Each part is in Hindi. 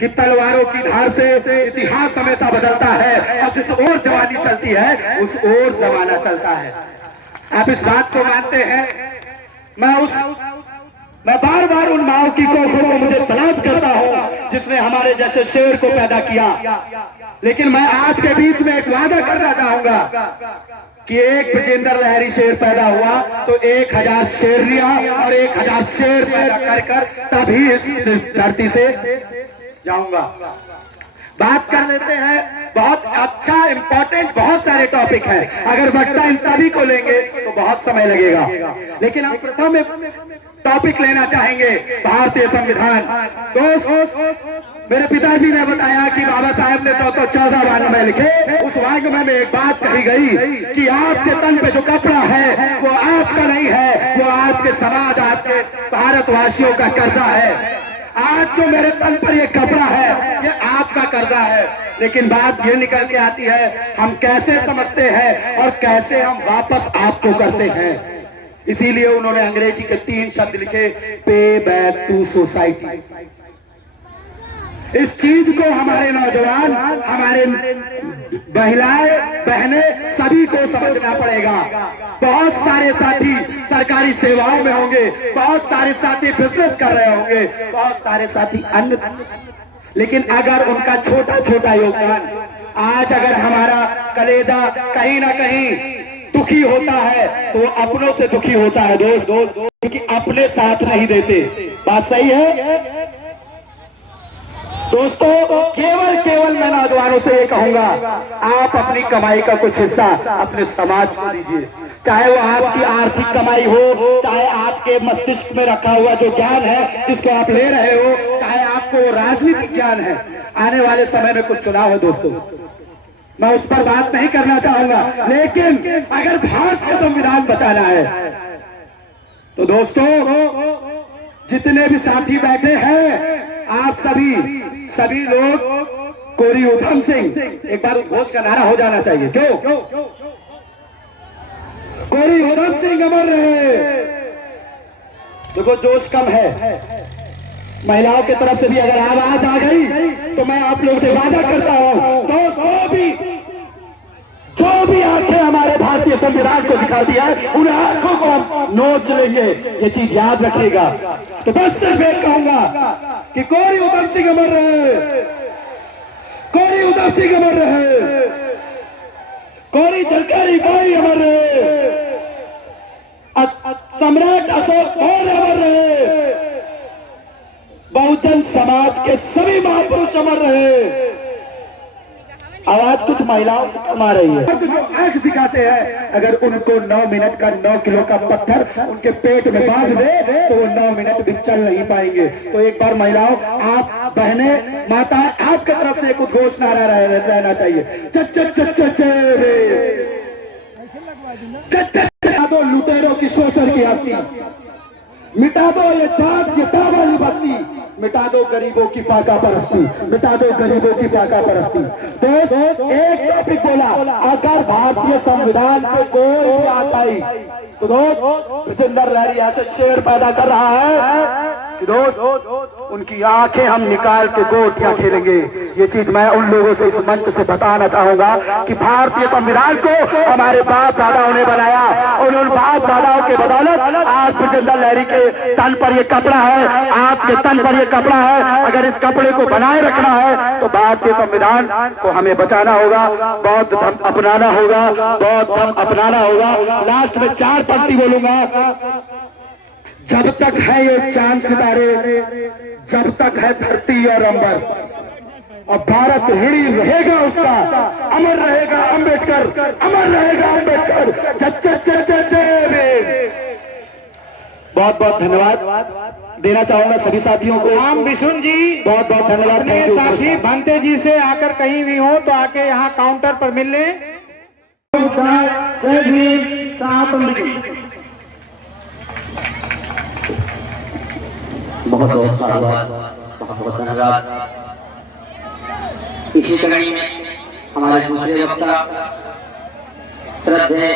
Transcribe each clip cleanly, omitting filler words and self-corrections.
कि तलवारों की धार से इतिहास हमेशा बदलता है और जिस ओर जवानी चलती है उस ओर जमाना चलता है। आप इस बात को मानते हैं? मैं बार बार उन माओ की कोखों को मुझे सलाम करता हूं जिसने हमारे जैसे शेर को पैदा किया, लेकिन मैं आपके बीच में एक वादा करना चाहूंगा कि एक ब्रजेंद्र लहरी शेर पैदा हुआ तो 1000 शेरनियां और 1000 शेर पैदा कर तभी इस धरती से जाऊंगा। बात कर लेते हैं, बहुत अच्छा इंपॉर्टेंट बहुत सारे टॉपिक हैं, अगर बट्टा इन सभी को लेंगे तो बहुत समय लगेगा, लेकिन हम प्रथम टॉपिक लेना चाहेंगे भारतीय संविधान। दोस्त, मेरे पिताजी ने बताया कि बाबा साहब ने तो 14 वांग्मय लिखे, उस वांग्मय में एक बात कही गई कि आपके तन पे जो कपड़ा है वो आपका नहीं है, वो आपके समाज, आपके भारतवासियों का कर्जा है। आज जो मेरे तन पर ये कपड़ा है ये आपका कर्जा है, लेकिन बात ये निकल के आती है हम कैसे समझते हैं और कैसे हम वापस आपको करते हैं। इसीलिए उन्होंने अंग्रेजी के 3 शब्द लिखे, पे बैक टू सोसाइटी। इस चीज को हमारे नौजवान, हमारे महिलाएं, बहनें सभी को समझना पड़ेगा। बहुत सारे साथी सरकारी सेवाओं में होंगे, बहुत सारे साथी बिजनेस कर रहे होंगे, बहुत सारे साथी अन्य, लेकिन अगर उनका छोटा छोटा योगदान, आज अगर हमारा कलेजा कहीं ना कहीं दुखी होता है तो वो अपनों से दुखी होता है दोस्त, क्योंकि अपने साथ नहीं देते। बात सही है दोस्तों? केवल मैं नौजवानों से ये कहूंगा, आप अपनी कमाई का कुछ हिस्सा अपने समाज को दीजिए, चाहे वो आपकी आर्थिक कमाई हो, चाहे आपके मस्तिष्क में रखा हुआ जो ज्ञान है जिसको आप ले रहे हो, चाहे आपको राजनीतिक ज्ञान है। आने वाले समय में कुछ चुनाव है दोस्तों, मैं उस पर बात नहीं करना चाहूंगा, लेकिन अगर भारतीय संविधान बचाना है तो दोस्तों जितने भी साथी बैठे हैं, आप सभी लोग कोरी उधम सिंह, एक बार उद्घोष का नारा हो जाना चाहिए, क्यों? कोरी उधम सिंह अमर रहे। देखो जोश कम है, महिलाओं की तरफ से भी अगर आवाज आ गई तो मैं आप लोगों से वादा करता हूं दोस्तों, जो भी आंखें हमारे भारतीय संविधान को दिखाती है उन आंखों को हम नोच लेंगे, ये चीज याद रखिएगा। तो बस सिर्फ एक कहूंगा कि कोरी उधम सिंह अमर रहे, कोरी उधम सिंह अमर रहे, कोरी झलकारी बाई अमर रहे, सम्राट अशोक मौर्य अमर रहे, बहुजन समाज के सभी महापुरुष अमर रहे। आवाज कुछ महिलाओं को कमा रही है, जो आंख दिखाते हैं, अगर उनको 9 मिनट का 9 किलो का पत्थर उनके पेट में बांध दे तो वो 9 मिनट भी चल नहीं पाएंगे। तो एक बार महिलाओं, आप बहनें, माता, आपके तरफ से एक उद्घोष नारा रहना चाहिए, मिटा दो लुटेरों की शोषण की हस्ती, मिटा दो ये जात, ये वाली बस्ती, मिटा दो गरीबों की फाका परस्ती, मिटा दो गरीबों की फाका परस्ती। दोस्त, एक टॉपिक बोला, अगर भारतीय संविधान पे कोई बात आई तो दोस्त ब्रजेंद्र लहरी ऐसे शेर पैदा कर रहा है कि दोस्त उनकी आंखें हम निकाल के गोटियां खेलेंगे। ये चीज मैं उन लोगों से इस मंच से बताना चाहूंगा कि भारतीय संविधान को हमारे बाप दादाओं ने बनाया और उन बाप दादाओं के बदौलत आज ब्रजेंद्र लहरी के तन पर ये कपड़ा है, आपके तन पर ये कपड़ा है। अगर इस कपड़े को बनाए रखना है तो भारतीय संविधान को हमें बचाना होगा, बौद्ध धर्म अपनाना होगा, बौद्ध धर्म अपनाना होगा। लास्ट में 4 पंक्ति बोलूंगा, जब तक है ये चांद सितारे, जब तक है धरती और अंबर, और भारत ऋणी रहेगा उसका, अमर रहेगा अंबेडकर, अमर रहेगा अंबेडकर। बहुत बहुत धन्यवाद देना चाहूंगा सभी साथियों को। राम बिशुन जी बहुत बहुत धन्यवाद। साथी भंते जी से आकर कहीं भी हो तो आके यहाँ काउंटर पर मिल लें। जय भीम, बहुत बहुत धन्यवाद, बहुत बहुत धन्यवाद। इसी कड़ी में हमारे दूसरे वक्ता श्रद्धेय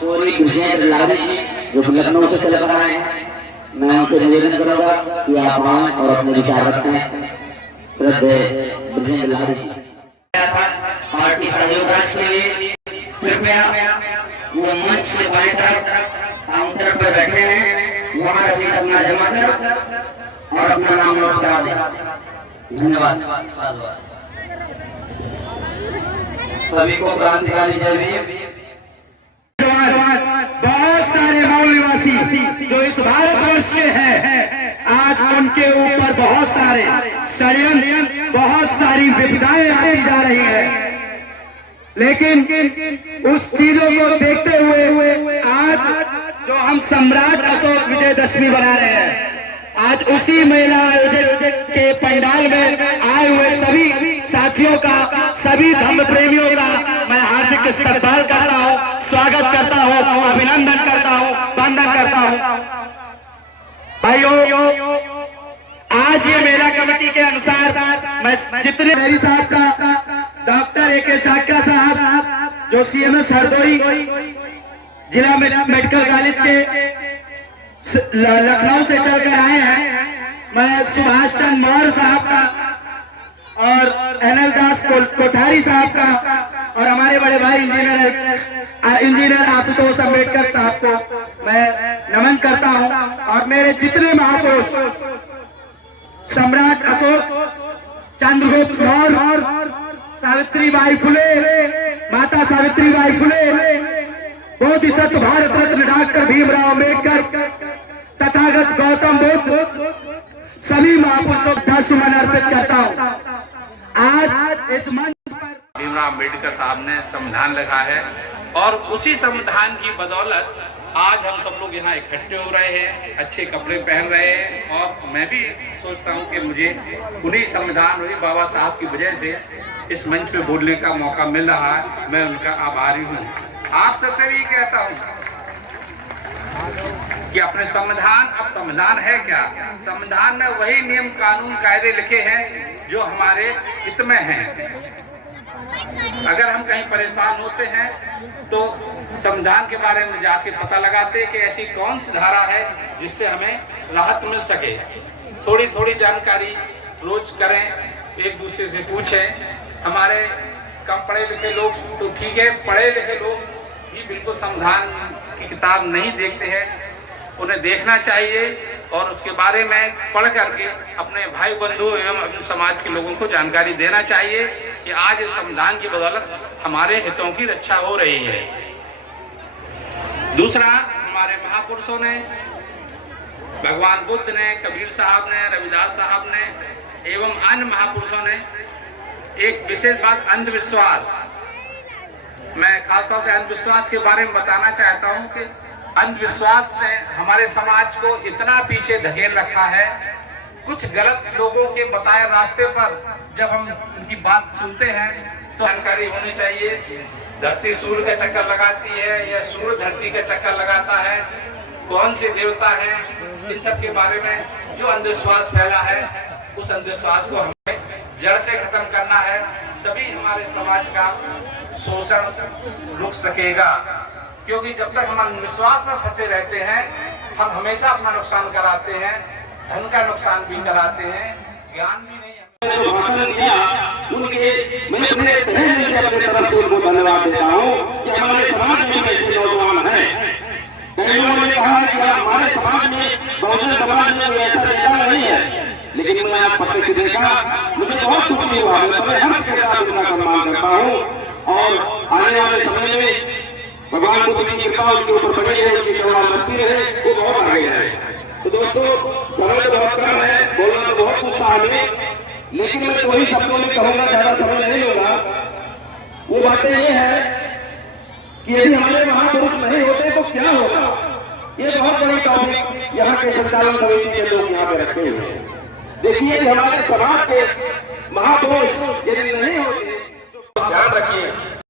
कोरी ब्रजेंद्र लहरी जी जो लखनऊ से चल रहे हैं, मैं उनसे निवेदन करूंगा कि आप आएं और अपने विचार रखें। श्रद्धेय बजरंग लाल जी पार्टी सहयोग के लिए कृपया वो मंच से बाएं तरफ काउंटर पर बैठे हैं, वहाँ रसीद अपना जमा कर और अपना नाम नोट करा दें। धन्यवाद। सभी को क्रांतिकारी जय भीम। बहुत सारे मूल निवासी जो इस भारतवर्ष के हैं, आज उनके ऊपर बहुत सारे षड्यंत्र, बहुत सारी विपदाएं आती जा रही है, लेकिन उस चीजों को देखते हुए आज जो हम सम्राट अशोक विजयदशमी बना रहे हैं, आज उसी मेला आयोजित के पंडाल में आए हुए सभी साथियों का, सभी धर्म प्रेमियों का मैं हार्दिक इस्तकबाल करता हूँ, स्वागत करता हूँ, अभिनंदन करता हूँ, वंदन करता हूँ। भाइयों, आज ये मेला कमेटी के अनुसार मैं जितने मेरी साहब का, डॉक्टर ए के शाक्या साहब जो CMS हरदोई जिला मेडिकल कॉलेज के लखनऊ से चलकर आए हैं, मैं सुभाष चंद्र मौर्य साहब का और NL दास कोठारी साहब का और हमारे बड़े भाई इंजीनियर आशुतोष अम्बेडकर साहब को मैं नमन करता हूं। और मेरे जितने महापुरुष सम्राट अशोक, चंद्रगुप्त मौर्य, सावित्रीबाई फुले, माता सावित्रीबाई फुले, बोधिसत्व भारत रत्न डॉक्टर भीमराव अम्बेडकर, तथागत गौतम बुद्ध, सभी महापुरुषों को सुमन अर्पित करता हूँ। आज इस मंच पर भीमराव अम्बेडकर साहब ने संविधान लिखा है और उसी संविधान की बदौलत आज हम सब लोग यहाँ इकट्ठे हो रहे हैं, अच्छे कपड़े पहन रहे हैं। और मैं भी सोचता हूँ कि मुझे उन्हीं संविधान, उन्हीं बाबा साहब की वजह से इस मंच पे बोलने का मौका मिल रहा है। मैं उनका आभारी हूँ। आप सबसे भी कहता हूँ कि अपने संविधान, अब संविधान है क्या? संविधान में वही नियम, कानून, कायदे लिखे हैं जो हमारे हित में हैं। अगर हम कहीं परेशान होते हैं तो संविधान के बारे में जाके पता लगाते कि ऐसी कौन सी धारा है जिससे हमें राहत मिल सके। थोड़ी थोड़ी जानकारी रोज करें, एक दूसरे से पूछें। हमारे कम पढ़े लिखे लोग तो ठीक है, पढ़े लिखे लोग भी बिल्कुल संविधान की किताब नहीं देखते हैं, उन्हें देखना चाहिए और उसके बारे में पढ़ करके अपने भाई बंधु एवं अपने समाज के लोगों को जानकारी देना चाहिए कि आज इस संविधान की बदौलत हमारे हितों की रक्षा हो रही है। दूसरा, हमारे महापुरुषों ने, भगवान बुद्ध ने, कबीर साहब ने, रविदास साहब ने एवं अन्य महापुरुषों ने एक विशेष बात, अंधविश्वास, मैं खासतौर से अंधविश्वास के बारे में बताना चाहता हूं कि अंधविश्वास ने हमारे समाज को इतना पीछे धकेल रखा है। कुछ गलत लोगों के बताए रास्ते पर जब हम उनकी बात सुनते हैं तो जानकारी होनी चाहिए। धरती सूर्य का चक्कर लगाती है या सूर्य धरती का चक्कर लगाता है, कौन से देवता हैं, इन सब के बारे में जो अंधविश्वास फैला है, उस अंधविश्वास को हमें जड़ से खत्म करना है। तभी हमारे समाज का शोषण रुक सकेगा। क्योंकि जब तक हम अंधविश्वास में फंसे रहते हैं, हम हमेशा अपना नुकसान कराते हैं, धन का नुकसान भी कराते हैं, ज्ञान भी नहीं। जो भाषण दिया उनके मैं अपने तहे दिल से अपने तरफ से उनको धन्यवाद देता हूँ कि हमारे समाज में ऐसे नौजवान हैं। कई लोगों ने कहा कि हमारे समाज में, बहुजन समाज में कोई ऐसा नेता नहीं है, लेकिन मैं आज पत्र से देखा, मुझे बहुत खुशी हुआ। मैं बड़े हर्ष के साथ उनका सम्मान करता हूँ और आने वाले समय में भगवान बुद्ध की कृपा उनके ऊपर बनी है, उनकी करुणा बरसी रहे, वो बहुत आगे जाए। तो दोस्तों, समय तो बहुत कम है, बोलना तो बहुत कुछ है, लेकिन मैं वही शब्दों में कहूंगा, ज्यादा समय नहीं होगा। वो बातें ये है कि यदि हमारे महापुरुष नहीं होते तो क्या होगा। ये बहुत बड़ी टॉपिक यहाँ के संचालन समिति के लोग यहाँ पे रखे हुए हैं। देखिए कि हमारे समाज के महापुरुष यदि नहीं होते तो ध्यान रखिए